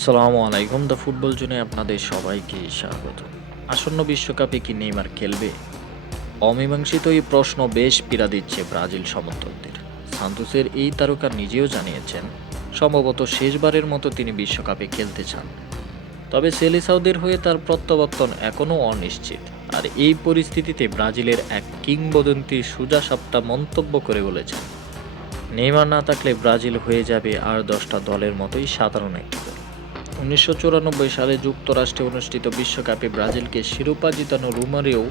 আসসালামু আলাইকুম। The football জোনে আপনাদের সবাইকে স্বাগত। আসন্ন বিশ্বকাপে কি নেইমার খেলবে? অমীমাংসিত এই প্রশ্ন বেশ পীড়া দিচ্ছে ব্রাজিল সমর্থকদের। সান্তোসের এই তারকা নিজেও জানিয়েছেন, সম্ভবত শেষবারের মতো তিনি বিশ্বকাপে খেলতে চান। তবে সেলিসাউদের হয়ে তার প্রত্যাবর্তন এখনও অনিশ্চিত। আর এই পরিস্থিতিতে ব্রাজিলের এক কিংবদন্তি সোজা সাপটা মন্তব্য করে বলেছেন, নেইমার না থাকলে ব্রাজিল হয়ে যাবে আর 10টা দলের মতোই সাধারণ একটি দল। ১৯৯৪ সালে যুক্তরাষ্ট্রে অনুষ্ঠিত বিশ্বকাপে ব্রাজিলকে শিরোপা জিতানো রোমারিও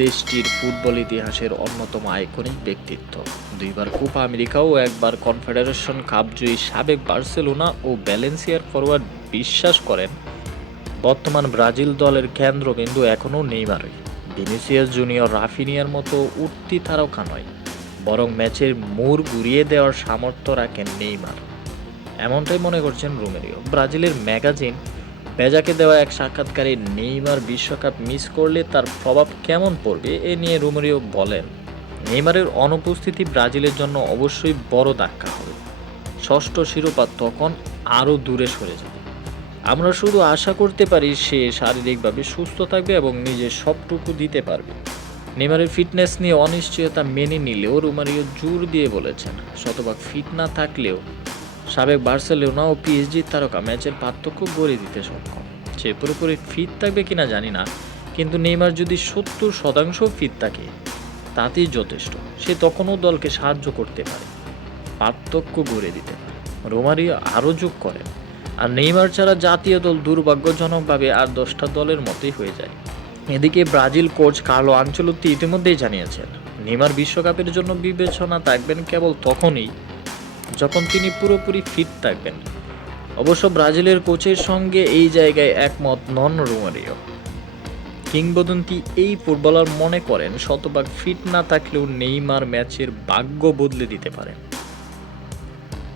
দেশটির ফুটবল ইতিহাসের অন্যতম আইকনিক ব্যক্তিত্ব। দুইবার কোপা আমেরিকা ও একবার কনফেডারেশন কাপ জয়ী সাবেক বার্সেলোনা ও ভ্যালেন্সিয়ার ফরোয়ার্ড বিশ্বাস করেন, বর্তমান ব্রাজিল দলের কেন্দ্রবিন্দু এখনও নেইমারই। ভিনিসিয়াস জুনিয়র, রাফিনিয়ার মতো উঠতি তারকা নয়, বরং ম্যাচের মোড় ঘুরিয়ে দেওয়ার সামর্থ্য রাখেন নেইমার। এমনটাই মনে করছেন রোমেরিও। ব্রাজিলের ম্যাগাজিন বেজাকে দেওয়া এক সাক্ষাৎকারে নেইমার বিশ্বকাপ মিস করলে তার প্রভাব কেমন পড়বে এ নিয়ে রোমেরিও বলেন, নেইমারের অনুপস্থিতি ব্রাজিলের জন্য অবশ্যই বড় ধাক্কা হবে। ষষ্ঠ শিরোপা তখন আরও দূরে সরে যাবে। আমরা শুধু আশা করতে পারি সে শারীরিকভাবে সুস্থ থাকবে এবং নিজের সবটুকু দিতে পারবে। নেইমারের ফিটনেস নিয়ে অনিশ্চয়তা মেনে নিলেও রোমারিও জোর দিয়ে বলেছেন, শতভাগ ফিট না থাকলেও সাবেক বার্সেলোনা ও পিএসজি তারকা ম্যাচের পার্থক্য গড়ে দিতে সক্ষম। সে পুরোপুরি ফিট থাকবে কিনা জানি না, কিন্তু নেইমার যদি ৭০% ফিট থাকে তাতেই যথেষ্ট। সে তখনও দলকে সাহায্য করতে পারে, পার্থক্য গড়ে দিতে পারে। রোমারিও আরও যোগ করেন, আর নেইমার ছাড়া জাতীয় দল দুর্ভাগ্যজনকভাবে আর 10টা দলের মতোই হয়ে যায়। এদিকে ব্রাজিল কোচ কার্লো আনচেলত্তি ইতিমধ্যেই জানিয়েছেন, নেইমার বিশ্বকাপের জন্য বিবেচনা থাকবেন কেবল তখনই যখন তিনি পুরোপুরি ফিট থাকবেন। অবশ্য ব্রাজিলের কোচের সঙ্গে এই জায়গায় একমত নন রোমারিও। কিংবদন্তি এই ফুটবলার মনে করেন, শতভাগ ফিট না থাকলেও নেইমার ম্যাচের ভাগ্য বদলে দিতে পারেন।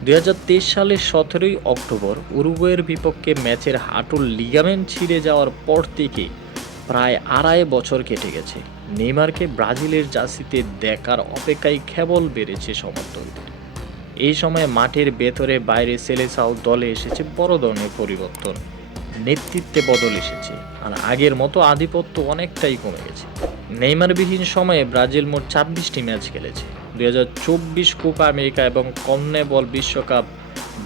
২০২৩ সালের ১৭ই অক্টোবর উরুগুয়ের বিপক্ষে ম্যাচের হাঁটুর লিগামেন্ট ছিঁড়ে যাওয়ার পর থেকে প্রায় ২.৫ বছর কেটে গেছে। নেইমারকে ব্রাজিলের জার্সিতে দেখার অপেক্ষায় কেবল বেড়েছে সমর্থকদের। এই সময়ে মাঠের ভেতরে বাইরে সেলেসাও দলে এসেছে বড় ধরনের পরিবর্তন, নেতৃত্বে বদল এসেছে, আর আগের মতো আধিপত্য অনেকটাই কমে গেছে। নেইমারবিহীন সময়ে ব্রাজিল মোট ২৬টি ম্যাচ খেলেছে। ২০২৪ কোপা আমেরিকা এবং কনমেবল বিশ্বকাপ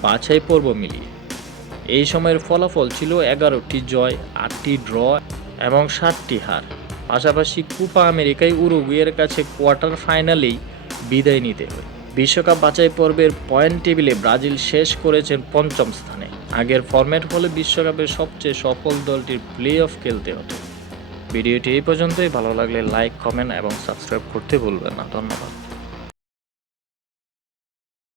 বাছাই পর্ব মিলিয়ে এই সময়ের ফলাফল ছিল ১১টি জয়, ৮টি ড্র এবং ৭টি হার। পাশাপাশি কোপা আমেরিকায় উরুগুয়ের কাছে কোয়ার্টার ফাইনালেই বিদায় নিতে হয়। বিশ্বকাপ বাছাই পর্বের পয়েন্ট টেবিলে ব্রাজিল শেষ করেছেন ৫ম স্থানে। আগের ফরম্যাট হলে বিশ্বকাপের সবচেয়ে সফল দলটির প্লে অফ খেলতে হতো। ভিডিওটি এই পর্যন্তই। ভালো লাগলে লাইক, কমেন্ট এবং সাবস্ক্রাইব করতে ভুলবেন না। ধন্যবাদ।